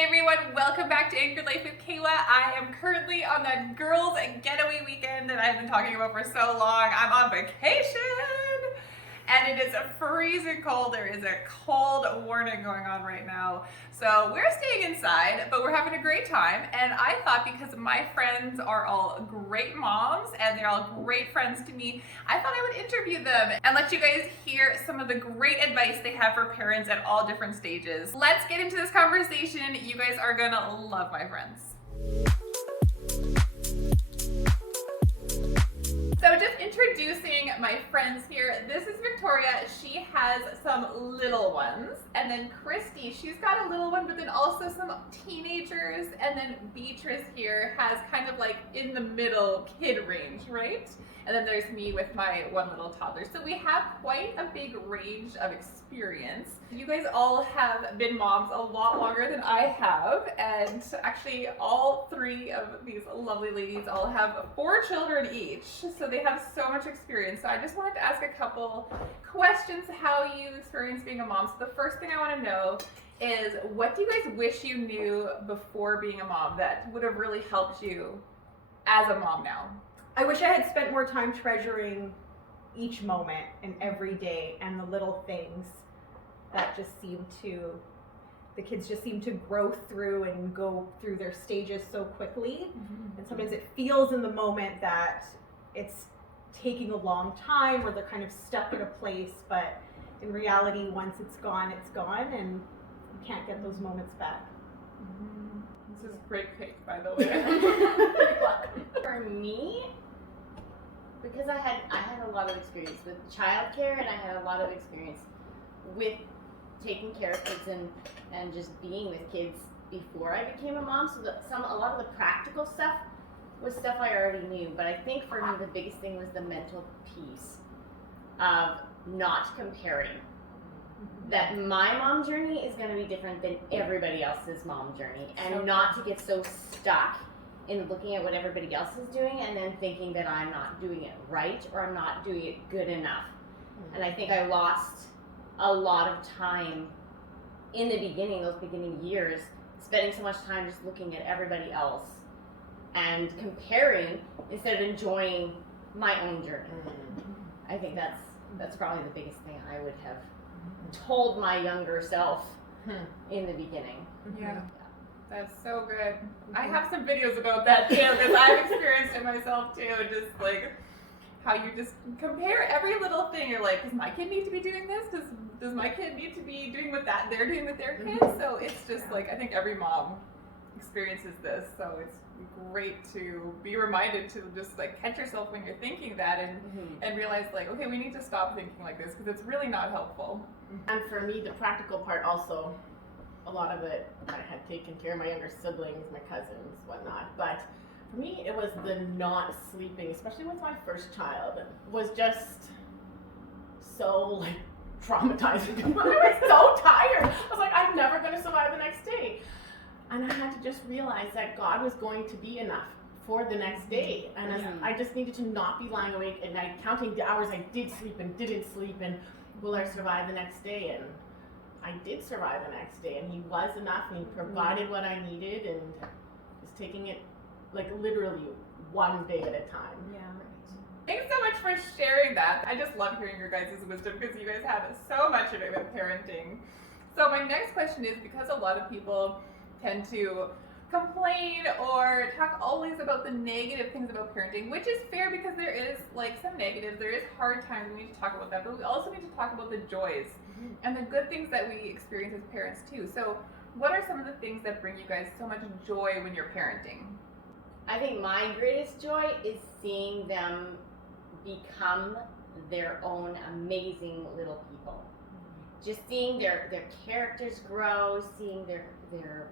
Hey everyone, welcome back to Anchored Life with Kaale. I am currently on that girls getaway weekend that I've been talking about for so long. I'm on vacation and it is freezing cold. There is a cold warning going on right now. So we're staying inside, but we're having a great time. And I thought because my friends are all great moms and they're all great friends to me, I thought I would interview them and let you guys hear some of the great advice they have for parents at all different stages. Let's get into this conversation. You guys are gonna love my friends. So just introducing my friends here. This is Victoria. She has some little ones. And then Christy, she's got a little one, but then also some teenagers. And then Beatrice here has kind of like in the middle kid range, right? And then there's me with my one little toddler. So we have quite a big range of experience. You guys all have been moms a lot longer than I have. And actually all three of these lovely ladies all have 4 children each. So they have so much experience. So I just wanted to ask a couple questions how you experience being a mom. So the first thing I want to know is, what do you guys wish you knew before being a mom that would have really helped you as a mom now? I wish I had spent more time treasuring each moment and every day and the little things that just seem to, the kids just seem to grow through and go through their stages so quickly. Mm-hmm. And sometimes it feels in the moment that it's taking a long time or they're kind of stuck in a place, but in reality, once it's gone and you can't get those moments back. Mm-hmm. This is great cake, by the way. For me, because I had a lot of experience with childcare and I had a lot of experience with taking care of kids and just being with kids before I became a mom. So a lot of the practical stuff was stuff I already knew. But I think for me the biggest thing was the mental piece of not comparing. That my mom journey is going to be different than everybody else's mom journey, and not to get so stuck in looking at what everybody else is doing and then thinking that I'm not doing it right or I'm not doing it good enough. Mm-hmm. And I think I lost a lot of time in the beginning, those beginning years, spending so much time just looking at everybody else and comparing instead of enjoying my own journey. Mm-hmm. I think that's probably the biggest thing I would have told my younger self in the beginning. Yeah, that's so good. I have some videos about that too, because I've experienced it myself too, just like how you just compare every little thing. You're like, does my kid need to be doing this? Does my kid need to be doing what that they're doing with their kids? So it's just like, I think every mom experiences this, so it's great to be reminded to just like catch yourself when you're thinking that and realize like, okay, we need to stop thinking like this because it's really not helpful. And for me, the practical part also, a lot of it, I had taken care of my younger siblings, my cousins, whatnot, but for me, it was the not sleeping, especially with my first child, was just so like traumatizing. I was so tired. I was like, I'm never going to survive the next day. And I had to just realize that God was going to be enough for the next day. And I just needed to not be lying awake at night, counting the hours I did sleep and didn't sleep, and will I survive the next day? And I did survive the next day, and He was enough, and He provided what I needed, and was taking it like literally one day at a time. Yeah. Thanks so much for sharing that. I just love hearing your guys' wisdom because you guys have so much of it with parenting. So my next question is, because a lot of people tend to complain or talk always about the negative things about parenting, which is fair because there is like some negatives, there is hard times, we need to talk about that, but we also need to talk about the joys and the good things that we experience as parents too. So what are some of the things that bring you guys so much joy when you're parenting? I think my greatest joy is seeing them become their own amazing little people. Just seeing their characters grow, seeing their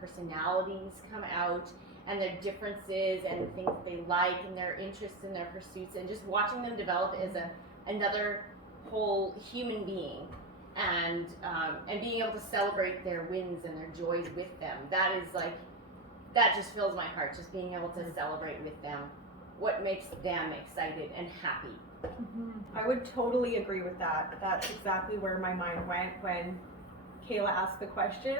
personalities come out and their differences and the things that they like and their interests and their pursuits, and just watching them develop as another whole human being, and being able to celebrate their wins and their joys with them. That just fills my heart, just being able to celebrate with them what makes them excited and happy. I would totally agree with that. That's exactly where my mind went when Kaale asked the question.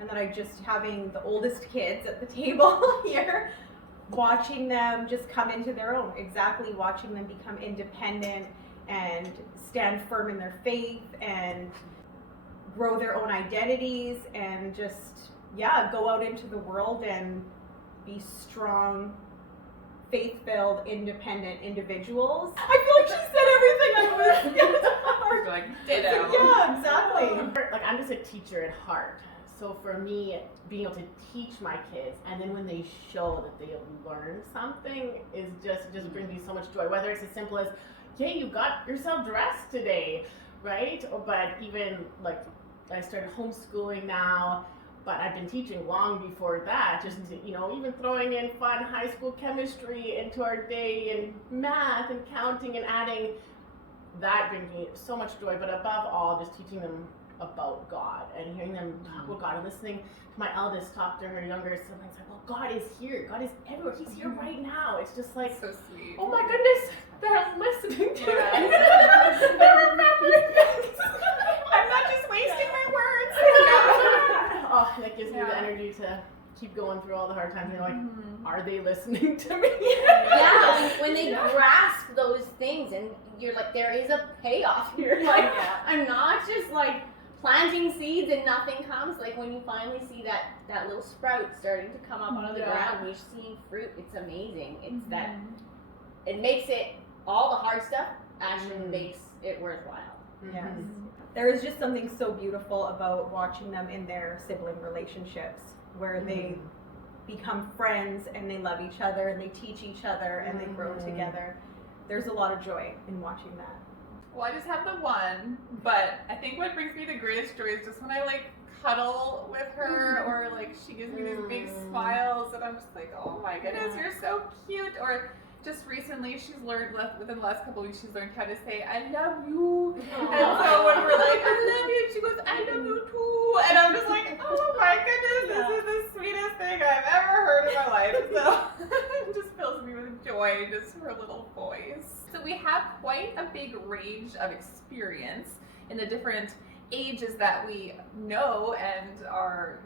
And then I just having the oldest kids at the table here, watching them just come into their own, exactly watching them become independent and stand firm in their faith and grow their own identities and just, go out into the world and be strong, faith-filled, independent individuals. I feel like she said everything I was Like, ditto. Yeah, exactly. Like, I'm just a teacher at heart. So for me, being able to teach my kids, and then when they show that they have learned something, is just brings me so much joy. Whether it's as simple as, "Hey, you got yourself dressed today," right? But even like, I started homeschooling now, but I've been teaching long before that. Just even throwing in fun high school chemistry into our day, and math and counting and adding. That brings me so much joy. But above all, just teaching them about God and hearing them talk about God and listening to my eldest talk to her younger siblings, like, well, God is here. God is everywhere. He's here right now. It's just like, So sweet. oh my goodness, they're listening to me. Yeah. They're remembering things. I'm not just wasting my words. Oh, that gives me the energy to keep going through all the hard times. You're like, are they listening to me? Yeah, when they grasp those things and you're like, there is a payoff here. Like, I'm not just like planting seeds and nothing comes. Like when you finally see that little sprout starting to come up out of the ground, you're seeing fruit. It's amazing. It's that it makes it, all the hard stuff actually makes it worthwhile. Yes. There is just something so beautiful about watching them in their sibling relationships where they become friends and they love each other and they teach each other and they grow together. There's a lot of joy in watching that. Well, I just have the one, but I think what brings me the greatest joy is just when I like cuddle with her or like she gives me these big smiles and I'm just like, oh my goodness, you're so cute. Or just recently she's learned, within the last couple of weeks, she's learned how to say, I love you. And so when we're like, I love you, she goes, I love you too. And I'm just like, oh my goodness, this is the sweetest thing I've ever heard in my life. So it just fills me with joy, just her little voice. So we have quite a big range of experience in the different ages that we know and are,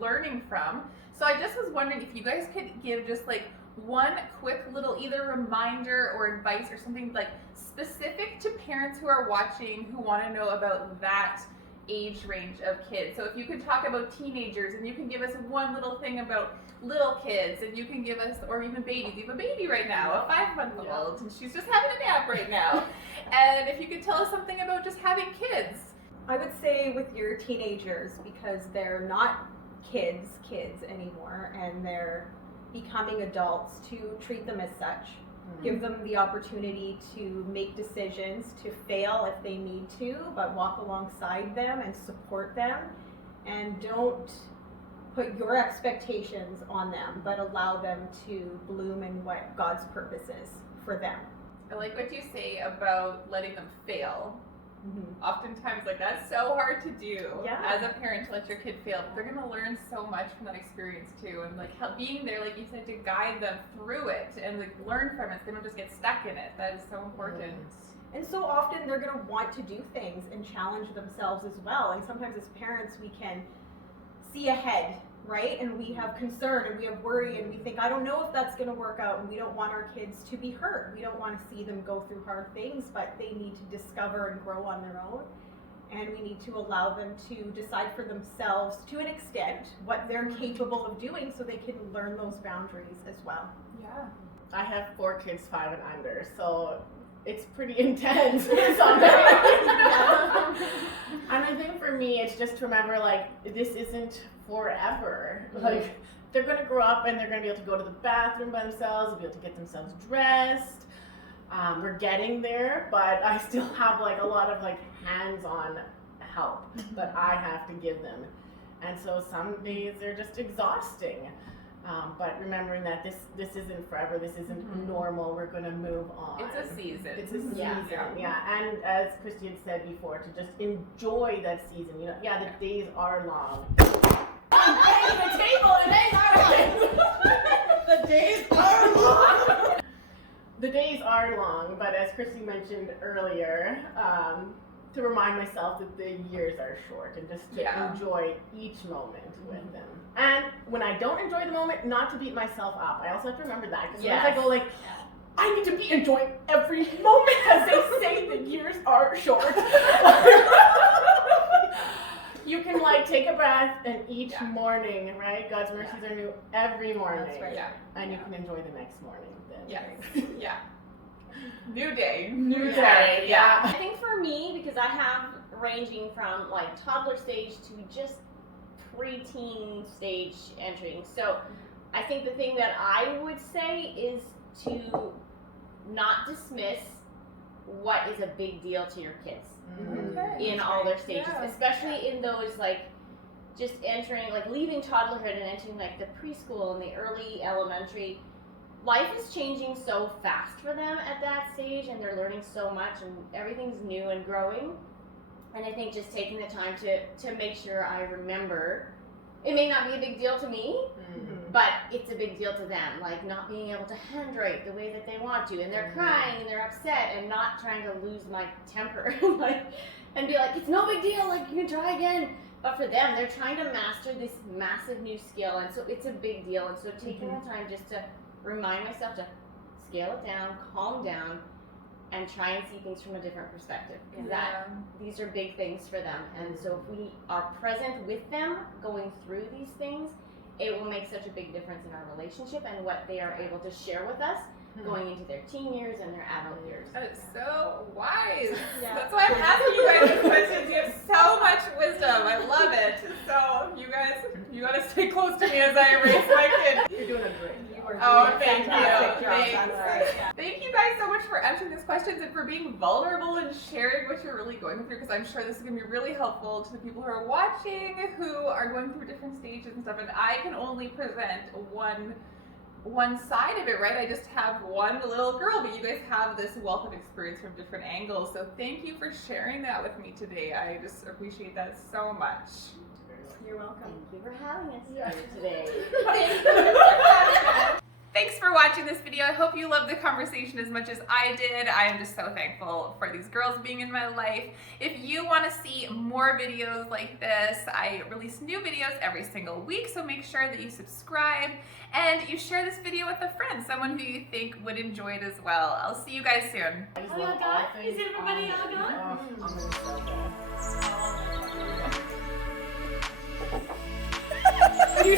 learning from. So I just was wondering if you guys could give just like one quick little either reminder or advice or something like specific to parents who are watching who want to know about that age range of kids. So if you could talk about teenagers and you can give us one little thing about little kids and you can give us, or even babies. You have a baby right now, a 5-month-old, and she's just having a nap right now. And if you could tell us something about just having kids. I would say with your teenagers, because they're not kids anymore and they're becoming adults, to treat them as such. Give them the opportunity to make decisions, to fail if they need to, but walk alongside them and support them. And don't put your expectations on them, but allow them to bloom in what God's purpose is for them. I like what you say about letting them fail. Oftentimes, like, that's so hard to do as a parent, to let your kid fail, but they're going to learn so much from that experience too, and like being there, like you said, to guide them through it and like learn from it so they don't just get stuck in it. That is so important. And so often they're going to want to do things and challenge themselves as well, and sometimes as parents we can see ahead, right? And we have concern and we have worry and we think, I don't know if that's going to work out, and we don't want our kids to be hurt. We don't want to see them go through hard things, but they need to discover and grow on their own. And we need to allow them to decide for themselves, to an extent, what they're capable of doing so they can learn those boundaries as well. Yeah. I have 4 kids 5 and under, so it's pretty intense sometimes. And I think for me, it's just to remember, like, this isn't forever. Like, they're going to grow up and they're going to be able to go to the bathroom by themselves, be able to get themselves dressed. We're getting there, but I still have like a lot of like hands-on help that I have to give them. And so some days they're just exhausting. But remembering that this isn't forever, this isn't normal, we're going to move on. It's a season. It's a season, yeah. And as Christy had said before, to just enjoy that season. The days are long. I'm banging the table, and days are long. The days are long. The days are long, but as Christy mentioned earlier, to remind myself that the years are short and just to Yeah. enjoy each moment with them. And when I don't enjoy the moment, not to beat myself up. I also have to remember that because sometimes I go like, I need to be enjoying every moment because they say the years are short. You can like take a breath and each morning, right? God's mercies are new every morning. That's right. Yeah. And you can enjoy the next morning then. Yes. Yeah. New day. New day, yeah. I think for me, because I have ranging from like toddler stage to just preteen stage entering. So I think the thing that I would say is to not dismiss what is a big deal to your kids Okay. in all their stages, Yeah. especially in those like just entering, like leaving toddlerhood and entering like the preschool and the early elementary. Life is changing so fast for them at that stage, and they're learning so much, and everything's new and growing. And I think just taking the time to make sure I remember, it may not be a big deal to me, but it's a big deal to them. Like not being able to handwrite the way that they want to, and they're crying and they're upset, and not trying to lose my temper, like, and be like, it's no big deal, like you can try again. But for them, they're trying to master this massive new skill, and so it's a big deal. And so taking the time just to remind myself to scale it down, calm down, and try and see things from a different perspective. Because that these are big things for them. And so if we are present with them going through these things, it will make such a big difference in our relationship and what they are able to share with us going into their teen years and their adult years. That is so wise. Yeah. That's why I'm asking you guys these questions. You have so much wisdom. I love it. So you guys, you gotta stay close to me as I raise my kid. You're doing a great job. You are Oh, doing a thank fantastic you. job. Thanks. That's right. Yeah. Thank you guys so much for answering these questions and for being vulnerable and sharing what you're really going through, because I'm sure this is going to be really helpful to the people who are watching, who are going through different stages and stuff. And I can only present one side of it, right? I just have one little girl, but you guys have this wealth of experience from different angles. So thank you for sharing that with me today. I just appreciate that so much. You're welcome. Thank you for having us here today. Thanks for watching this video. I hope you loved the conversation as much as I did. I am just so thankful for these girls being in my life. If you want to see more videos like this, I release new videos every single week, so make sure that you subscribe and you share this video with a friend, someone who you think would enjoy it as well. I'll see you guys soon. I just Oh, love y'all all got? things Is everybody all got? Oh, I'm gonna start that. You